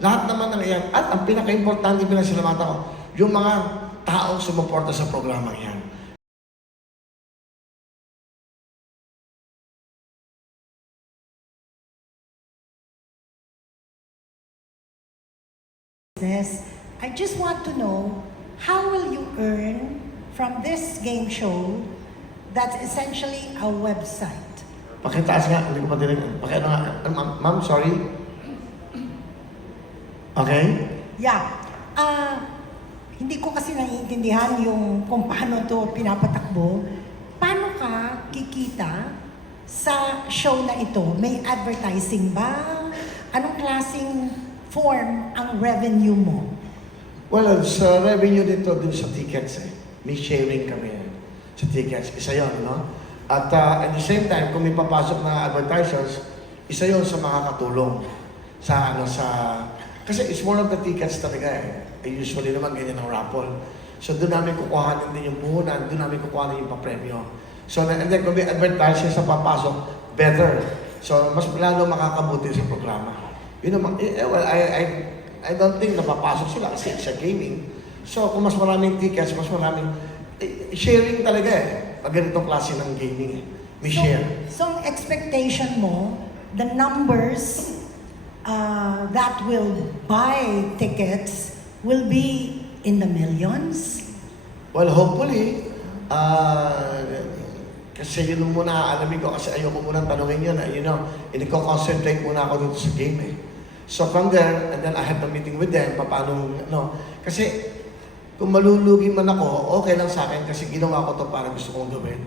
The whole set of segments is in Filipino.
Lahat naman ng iyan. At ang pinaka-importante pinasalamatan ko, yung mga taong sumuporta sa programang yan. I just want to know, how will you earn from this game show that's essentially a website? Pakitaas nga, hindi ko pa dinig. Pakita nga. Ma'am, sorry. Okay? Yeah. Hindi ko kasi naiintindihan yung kung paano to pinapatakbo. Paano ka kikita sa show na ito? May advertising ba? Anong klaseng form ang revenue mo? Well, sa revenue dito dun sa tickets may sharing kami sa tickets. Isa yun, no? At at the same time, kung may papasok na advertisers, isa yun sa makakatulong sa kasi it's more of the tickets talaga Usually naman ganyan ang raffle. So doon namin kukuhanin din yung puhunan, doon namin kukuhanin yung papremyo. So and then kung may advertisers sa papasok, better. So mas lalo makakabuti sa programa. Yun naman, well, I don't think napapasok sila kasi sa gaming. So kung mas maraming tickets, mas maraming sharing talaga pag ganitong klase ng gaming may share. So ang expectation mo, the numbers that will buy tickets will be in the millions? Well, hopefully, kasi yun muna alamin ko kasi ayoko munang tanongin yun. Concentrate muna ako dito sa game So from there, and then I have a meeting with them, paano, kasi kung malulugi man ako, okay lang sa akin kasi ginawa ko to para gusto kong gawin.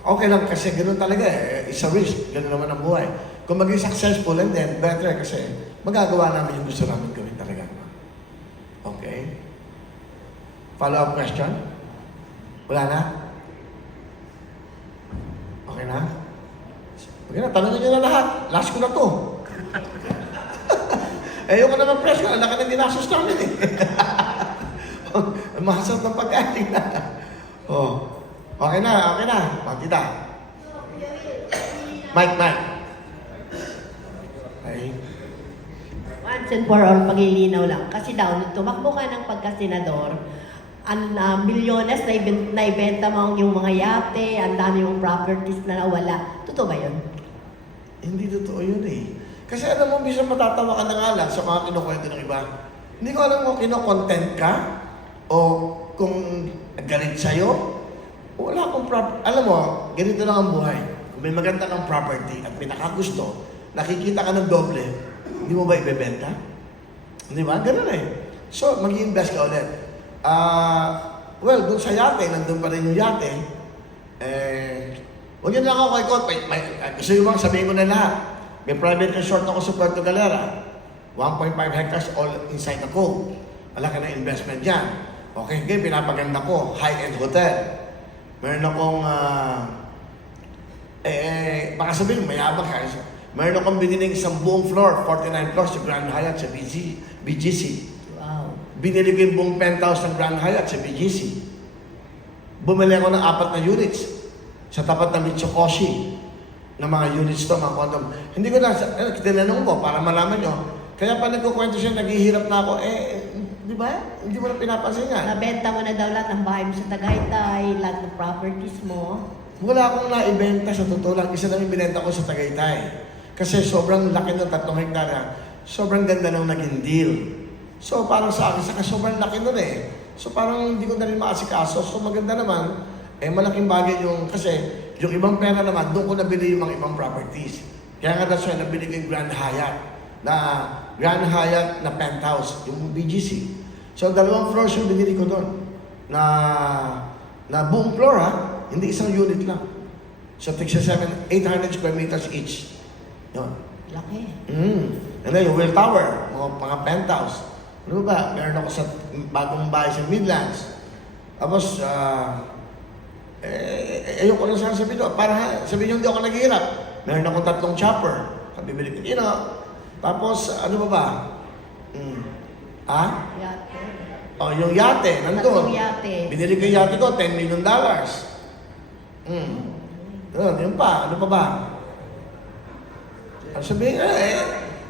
Okay lang kasi ganoon talaga it's a risk, ganoon naman ang buhay. Kung maging successful and then better kasi magagawa namin yung gusto namin gawin talaga. Okay? Follow-up question? Wala na? Okay na? Okay na, tanongin nyo na lahat. Last ko na to. Ayoko naman press ko, ang laki ng dinasos namin Masarap ng pagkain na. Okay na. Magkita. Mike. Okay. Once and for all, paglilinaw lang. Kasi daw, nung tumakbo ka ng pagkasenador, milyones na ibenta mo yung mga yate, ang dami yung properties na nawala. Totoo ba yun? Hindi totoo yun Kasi alam mo, bisa matatawa ka na nga lang sa mga kinukwento ng iba. Hindi ko alam kung kino-content ka o kung galit sa'yo. Wala akong Alam mo, ganito lang ang buhay. Kung may maganda kang property at may nakagusto, nakikita ka ng doble, hindi mo ba ibebenta? Di ba? Ganun So, mag-i-invest ka ulit. Well, dun sa yate, nandun pa rin yung yate, huwag yun lang ako kay Kot. Gusto nyo bang sabihin ko na lahat? May private resort ako sa Puerto Galera. 1.5 hectares all inside the cove. Wala ka na investment dyan. Okay, pinapaganda ko. High-end hotel. Meron akong, baka sabihin, mayabang ka. Meron akong biniling isang buong floor, 49 floors sa Grand Hyatt sa BGC. Wow. Binili ko yung buong penthouse ng Grand Hyatt sa BGC. Bumili ako ng 4 na units sa tapat ng Mitsukoshi ng mga units to, mga condom. Hindi ko na, tinanong ko para malaman nyo. Kaya pa nagkukwento siya, naghihirap na ako, di ba? Hindi mo na pinapansin nga. Nabenta mo na daw lahat ng bahay mo sa Tagaytay, lahat ng properties mo. Wala akong naibenta sa totoo lang. Isa lang yung binenta ko sa Tagaytay. Kasi sobrang laki ng 3 hektara. Sobrang ganda ng naging deal. So parang sa akin, saka sobrang laki nun So parang hindi ko na rin maasikaso. So maganda naman, malaking bagay yung, kasi yung ibang pera naman, doon ko nabili yung mga ibang properties. Kaya nga that's why nabili ko yung Grand Hyatt na penthouse, yung BGC. So 2 floors yung binili ko doon. Na buong floor hindi isang unit lang. So 800 square meters each. Yun. Laki. And then yung Will Tower, mga penthouse. Ano ba? Meron ako sa bagong bahay sa Midlands. Tapos, ayoko lang sana sabihin doon. Para sabihin nyo, hindi ako naghihirap. Meron akong 3 chopper. Kabibili ko, Tapos, ano ba? Yate. Yung yate, nandun. 3 yate. Binili ko yung yate ko, $10 million. Yun pa. Ano pa ba? Sabihin,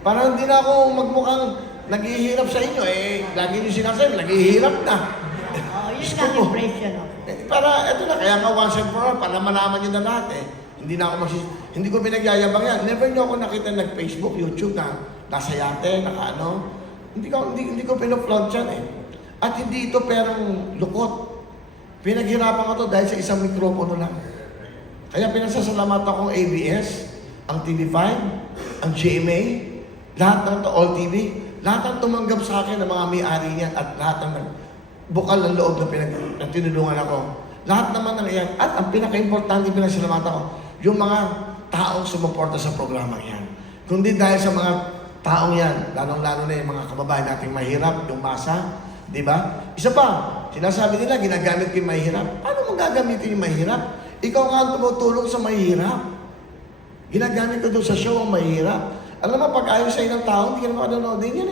Para hindi na ako magmukhang naghihirap sa inyo. Lagi niyo sinasabi, naghihirap na. Oh, yun lang yung impression. Para, eto na, kaya ka once and for all, para malaman nyo na lahat Hindi na ako hindi ko pinagyayabang yan. Never nyo ako nakita nag-Facebook, YouTube na nasa yate, naka-ano. Hindi ko pinoflaunt yan At hindi ito perang lukot. Pinaghirapan ko to dahil sa isang mikropono lang. Kaya pinasasalamatan akong ABS, ang TV5, ang GMA, lahat ng to, All TV, lahat ng tumanggap sa akin ng mga may-ari niyan at lahat ng bukal ng loob na tinulungan ako. Lahat naman ng iyan. At ang pinaka-importante pinasalamatan ko, yung mga taong sumuporta sa programa yan. Kundi dahil sa mga taong yan, lalong-lalo na yung mga kababayan nating mahirap, yung masa, di ba? Isa pa, sinasabi nila, ginagamit ko yung mahirap. Paano mo gagamitin yung mahirap? Ikaw nga ang tumutulong sa mahirap. Ginagamit ko doon sa show ang mahirap. Alam mo, pag ayaw sa'yo ng tao, hindi ka naman nanonoodin yan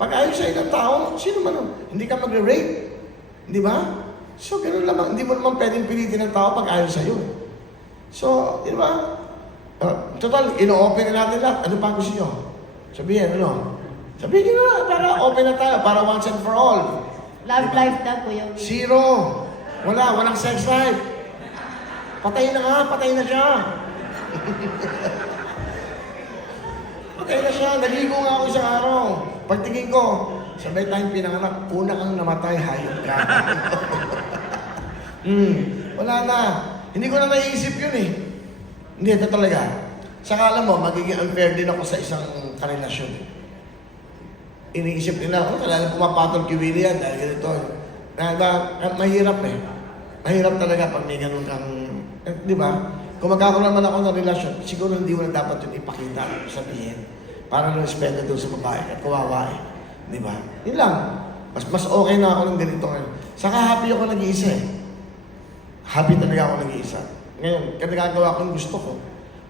Pag ayaw sa'yo ng tao, sino man hindi ka magre-rape. Di ba? So, gano'n lamang. Hindi mo naman pwedeng pilitin ng tao pag ayaw sa'yo. So, di ba? Total, ino-open na natin lahat. Ano pa gusto nyo? Sabihin, ano? Sabihin nyo na, para open na tayo, para once and for all. Love life na po yung... Zero. Walang sex life. Patay na nga, patay na siya. Patay na siya, naligo nga ako isang araw. Pagtingin ko, sabay tayong pinanganak, una kang namatay, hayop ka. Wala na. Hindi ko na naiisip yun Hindi, ito talaga. Saka alam mo, magiging unfair din ako sa isang karelasyon. Iniisip nila, talagang pumapatol kay Willie yan dahil ganito. Mahirap Mahirap talaga pag may ganun kang, di ba? Kung magkakaroon naman ako ng relasyon, siguro hindi mo na dapat yun ipakita, sabihin. Para ng respeto doon sa babae at kawawa Di ba? Yun lang. Mas okay na ako ng ganito ngayon. Saka happy ako nag-iisa Happy talaga ako nag-iisa. Ngayon, nagagawa ko yung gusto ko.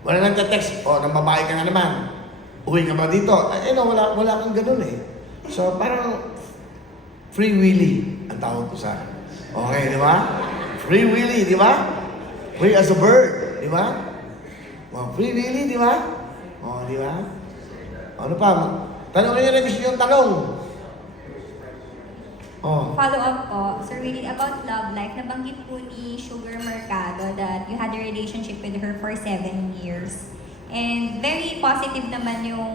Wala nang text, nang babae ka nga naman. Uwi ka ba dito? Wala kang ganun So, parang free willy ang tawag ko sa akin. Okay, di ba? Free willy, di ba? Free as a bird, di ba? Free willy, di ba? Di ba? Ano pa? Tanongin niyo na gusto yung tanong. Follow up po, Sir Willie, about love life, nabanggit po ni Sugar Mercado that you had a relationship with her for 7 years. And very positive naman yung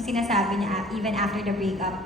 sinasabi niya even after the breakup